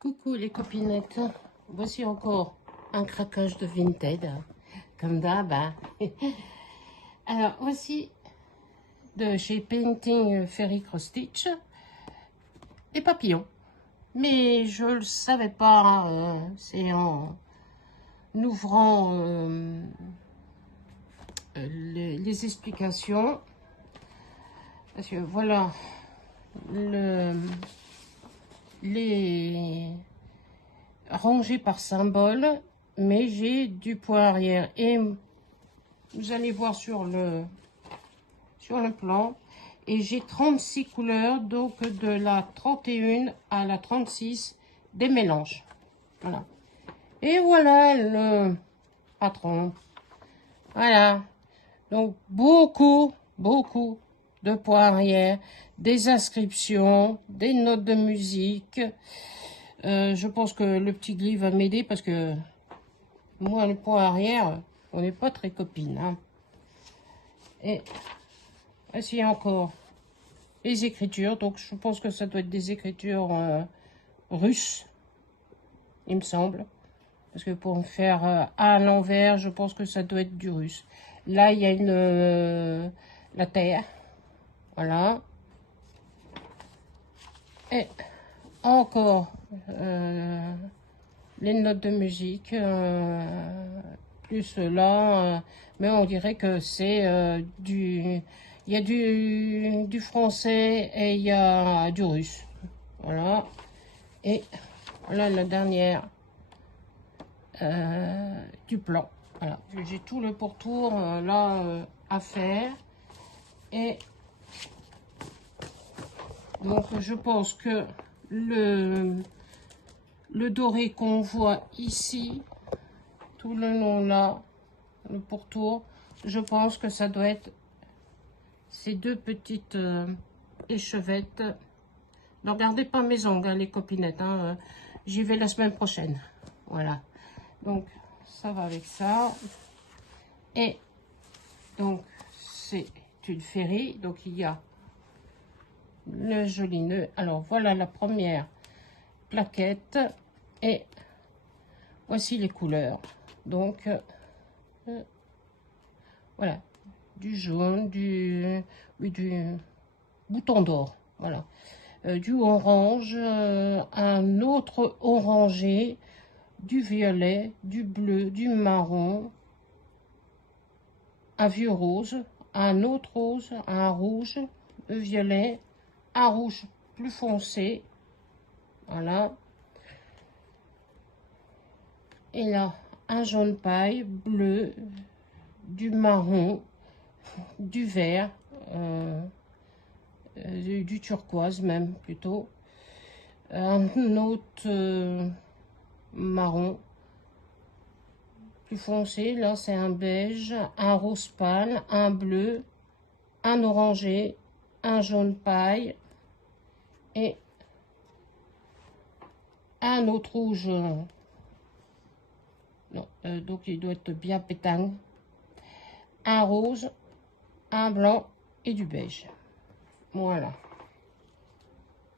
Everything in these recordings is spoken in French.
Coucou les copinettes, voici encore un craquage de Vinted, comme d'hab. Hein. Alors voici de chez Painting Fairy Cross Stitch, des papillons. Mais je le savais pas, c'est en ouvrant les explications. Parce que voilà, les rangés par symbole, mais j'ai du point arrière. Et vous allez voir sur le plan, et j'ai 36 couleurs, donc de la 31 à la 36, des mélanges. Voilà. Et voilà le patron. Voilà. Donc beaucoup de points arrière, des inscriptions, des notes de musique. Je pense que le petit gris va m'aider parce que moi, le point arrière, on n'est pas très copines. Hein. Et voici encore les écritures. Donc je pense que ça doit être des écritures russes, il me semble. Parce que pour faire à l'envers, je pense que ça doit être du russe. Là, il y a la terre. Voilà. Et encore les notes de musique. Plus là, mais on dirait que c'est il y a du français et il y a du russe. Voilà. Et voilà la dernière du plan. Voilà. J'ai tout le pourtour là à faire. Et donc je pense que le doré qu'on voit ici, tout le long là, le pourtour, je pense que ça doit être ces deux petites échevettes. Ne regardez pas mes ongles, hein, les copinettes. Hein, j'y vais la semaine prochaine. Voilà. Donc, ça va avec ça. Et donc, c'est une féerie. Donc, il y a le joli nœud. Alors, voilà la première plaquette. Et voici les couleurs. Donc, voilà. Du jaune, du bouton d'or. Voilà. Du orange, un autre orangé, du violet, du bleu, du marron, un vieux rose, un autre rose, un rouge, le violet, un rouge plus foncé, voilà. Et là, un jaune paille, bleu, du marron, du vert, du turquoise même plutôt, un autre marron plus foncé, là c'est un beige, un rose pâle, un bleu, un orangé, un jaune paille et un autre rouge, non, donc il doit être bien pétanque, un rose, un blanc et du beige. Voilà.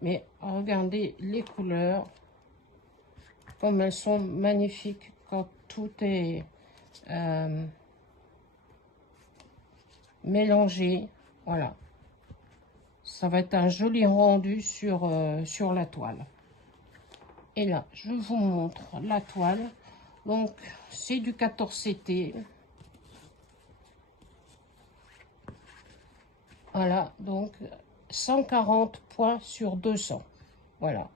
Mais regardez les couleurs, comme elles sont magnifiques quand tout est mélangé. Voilà. Ça va être un joli rendu sur la toile. Et là, je vous montre la toile. Donc, c'est du 14 CT. Voilà, donc 140 points sur 200. Voilà.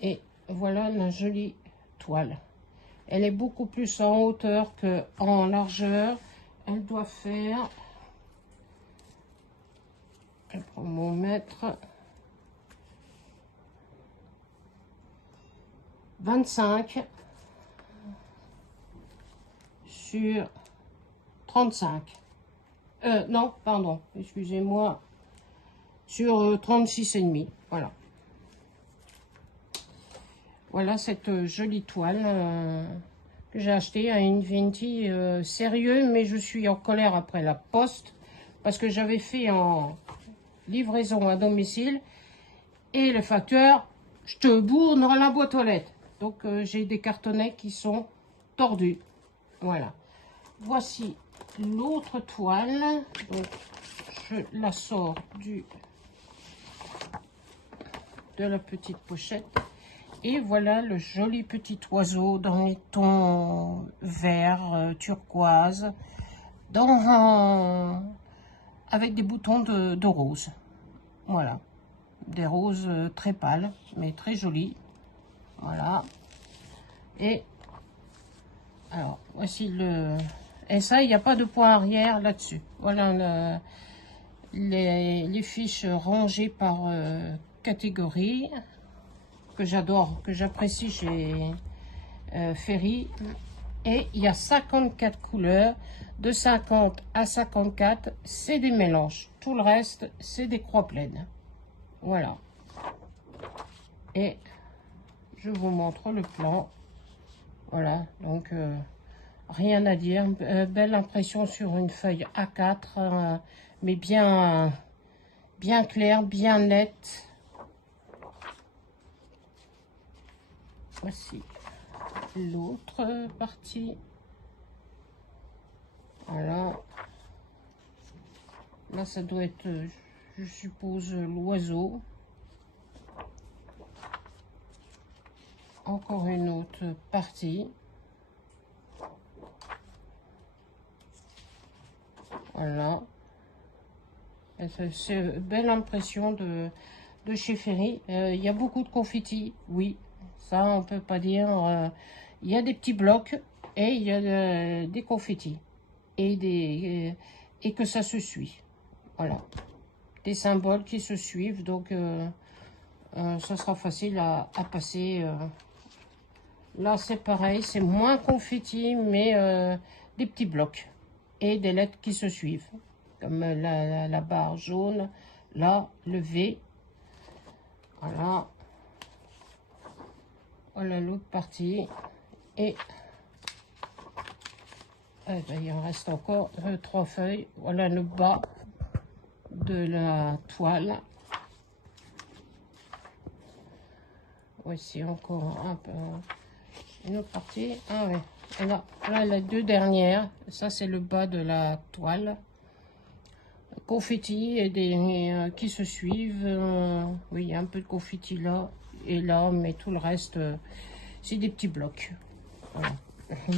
Et voilà la jolie toile. Elle est beaucoup plus en hauteur qu'en largeur. Elle doit faire... Je prends mon mètre. 25 sur 35. Non, pardon, excusez-moi. Sur 36,5. Voilà. Voilà cette jolie toile que j'ai achetée à Infinity. Sérieux, mais je suis en colère après la poste. Parce que j'avais fait en livraison à domicile. Et le facteur je te bourre dans la boîte aux lettres. Donc, j'ai des cartonnets qui sont tordus. Voilà. Voici l'autre toile. Donc, je la sors de la petite pochette. Et voilà le joli petit oiseau dans les tons vert, turquoise, avec des boutons de rose. Voilà. Des roses très pâles, mais très jolies. Voilà. Et alors, voici le... Et ça, il n'y a pas de point arrière là-dessus. Voilà les fiches rangées par catégorie, que j'adore, que j'apprécie chez Ferry. Et il y a 54 couleurs. De 50 à 54, c'est des mélanges. Tout le reste, c'est des croix pleines. Voilà. Et je vous montre le plan. Voilà, donc rien à dire. Belle impression sur une feuille A4, mais bien clair, bien net. Voici l'autre partie. Voilà. Là, ça doit être, je suppose, l'oiseau. Encore une autre partie. Voilà. C'est une belle impression de chez Ferry. Il y a beaucoup de confettis, oui. Ça, on peut pas dire. Il y a des petits blocs et il y a des confettis. Et que ça se suit. Voilà. Des symboles qui se suivent. Donc, ça sera facile à passer. Là, c'est pareil. C'est moins confetti, mais des petits blocs. Et des lettres qui se suivent. Comme la barre jaune. Là, le V. Voilà. Voilà l'autre partie. Et ben, il en reste encore 3 feuilles. Voilà le bas de la toile. Voici encore un peu une autre partie. Ah ouais. Et là, les 2 dernières. Ça, c'est le bas de la toile. Confetti et des qui se suivent. Oui, il y a un peu de confetti là et là, mais tout le reste, c'est des petits blocs. Voilà.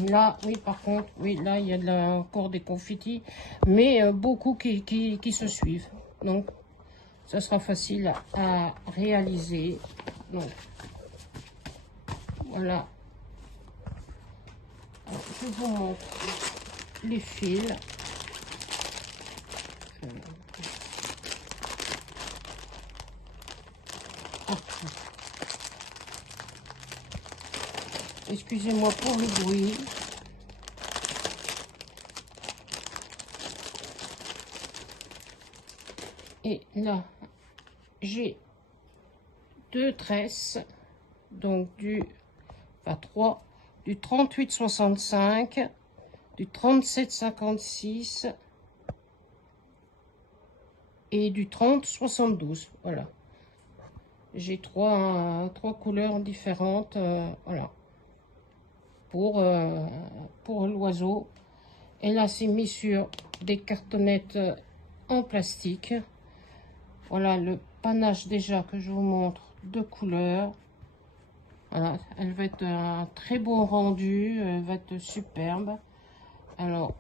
Là, oui, par contre, oui, là, il y a encore des confettis, mais beaucoup qui se suivent. Donc, ça sera facile à réaliser. Donc, voilà. Alors, je vous montre les fils. Excusez-moi pour le bruit. Et là, j'ai 2 tresses, donc du 38,65, du 37,56 et du 30,72. Voilà. J'ai trois couleurs différentes. Voilà. Pour l'oiseau. Et là, c'est mis sur des cartonnettes en plastique. Voilà le panache déjà que je vous montre de couleurs. Voilà, elle va être un très beau rendu, elle va être superbe. Alors,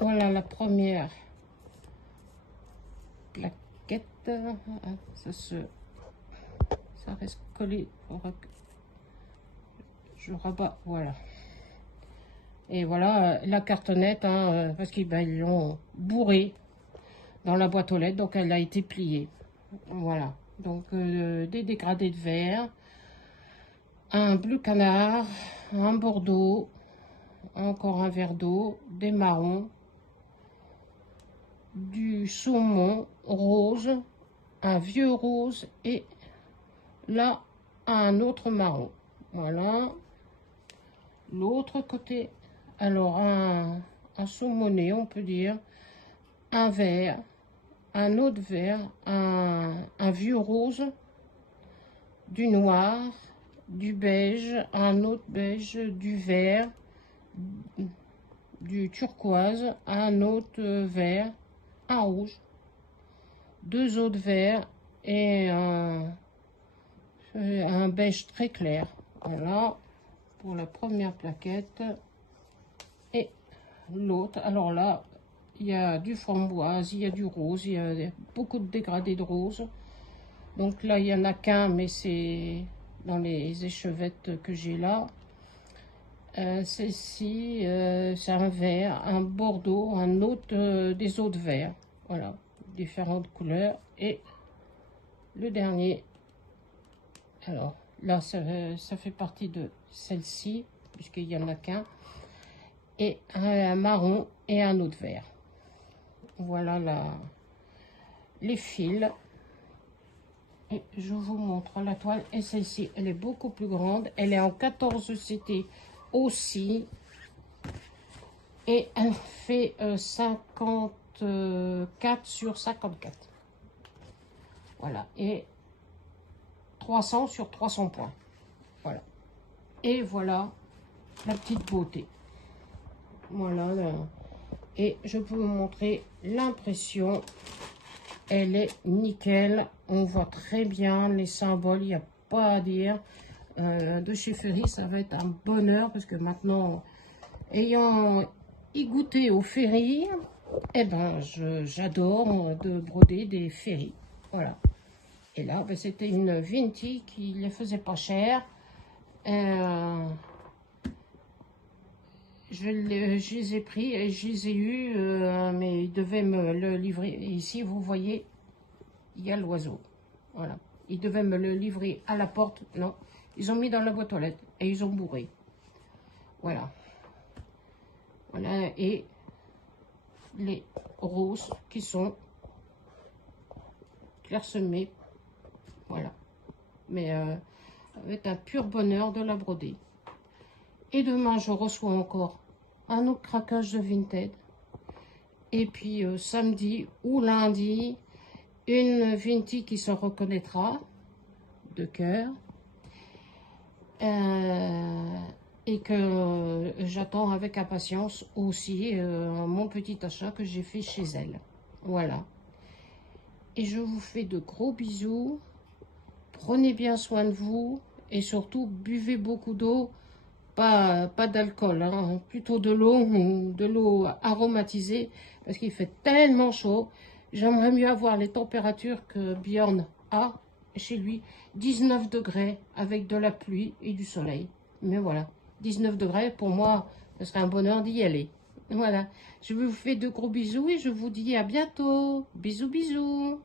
voilà la première plaquette. Ça reste collé. Je rabats, voilà. Et voilà la cartonnette, hein, parce qu'ils l'ont bourrée dans la boîte aux lettres, donc elle a été pliée. Voilà, donc des dégradés de verre, un bleu canard, un bordeaux, encore un verre d'eau, des marrons, du saumon rose, un vieux rose et là un autre marron. Voilà. L'autre côté, alors un saumoné, on peut dire, un vert, un autre vert, un vieux rose, du noir, du beige, un autre beige, du vert, du turquoise, un autre vert, un rouge, deux autres verts et un beige très clair. Voilà pour la première plaquette. Et l'autre, alors là, il y a du framboise, il y a du rose, il y a beaucoup de dégradés de rose. Donc là, il n'y en a qu'un, mais c'est dans les échevettes que j'ai là. Celle-ci, c'est un vert, un bordeaux, un autre, des autres verts. Voilà, différentes couleurs. Et le dernier, alors là, ça fait partie de celle-ci, puisqu'il n'y en a qu'un. Et un marron et un autre vert. Voilà les fils. Et je vous montre la toile. Et celle-ci, elle est beaucoup plus grande. Elle est en 14 CT aussi. Et elle fait 54 sur 54. Voilà. Et 300 sur 300 points. Voilà. Et voilà la petite beauté. Voilà. Et je peux vous montrer l'impression. Elle est nickel. On voit très bien les symboles. Il n'y a pas à dire. De chez Ferry, ça va être un bonheur. Parce que maintenant, ayant y goûté au Ferry, eh ben, j'adore de broder des Ferry. Voilà. Et là, ben, c'était une Vinti qui les faisait pas cher. Je les ai pris et je les ai eus, mais ils devaient me le livrer. Et ici, vous voyez, il y a l'oiseau. Voilà. Ils devaient me le livrer à la porte. Non, ils ont mis dans la boîte aux lettres et ils ont bourré. Voilà. Voilà. Et les roses qui sont clairsemées. Voilà. Mais avec un pur bonheur de la broder. Et demain, je reçois encore un autre craquage de Vinted. Et puis samedi ou lundi, une Vinti qui se reconnaîtra de cœur. Et que j'attends avec impatience aussi mon petit achat que j'ai fait chez elle. Voilà. Et je vous fais de gros bisous. Prenez bien soin de vous. Et surtout, buvez beaucoup d'eau. Pas d'alcool, hein, plutôt de l'eau aromatisée, parce qu'il fait tellement chaud. J'aimerais mieux avoir les températures que Bjorn a chez lui, 19 degrés avec de la pluie et du soleil. Mais voilà, 19 degrés, pour moi, ce serait un bonheur d'y aller. Voilà, je vous fais de gros bisous et je vous dis à bientôt. Bisous, bisous.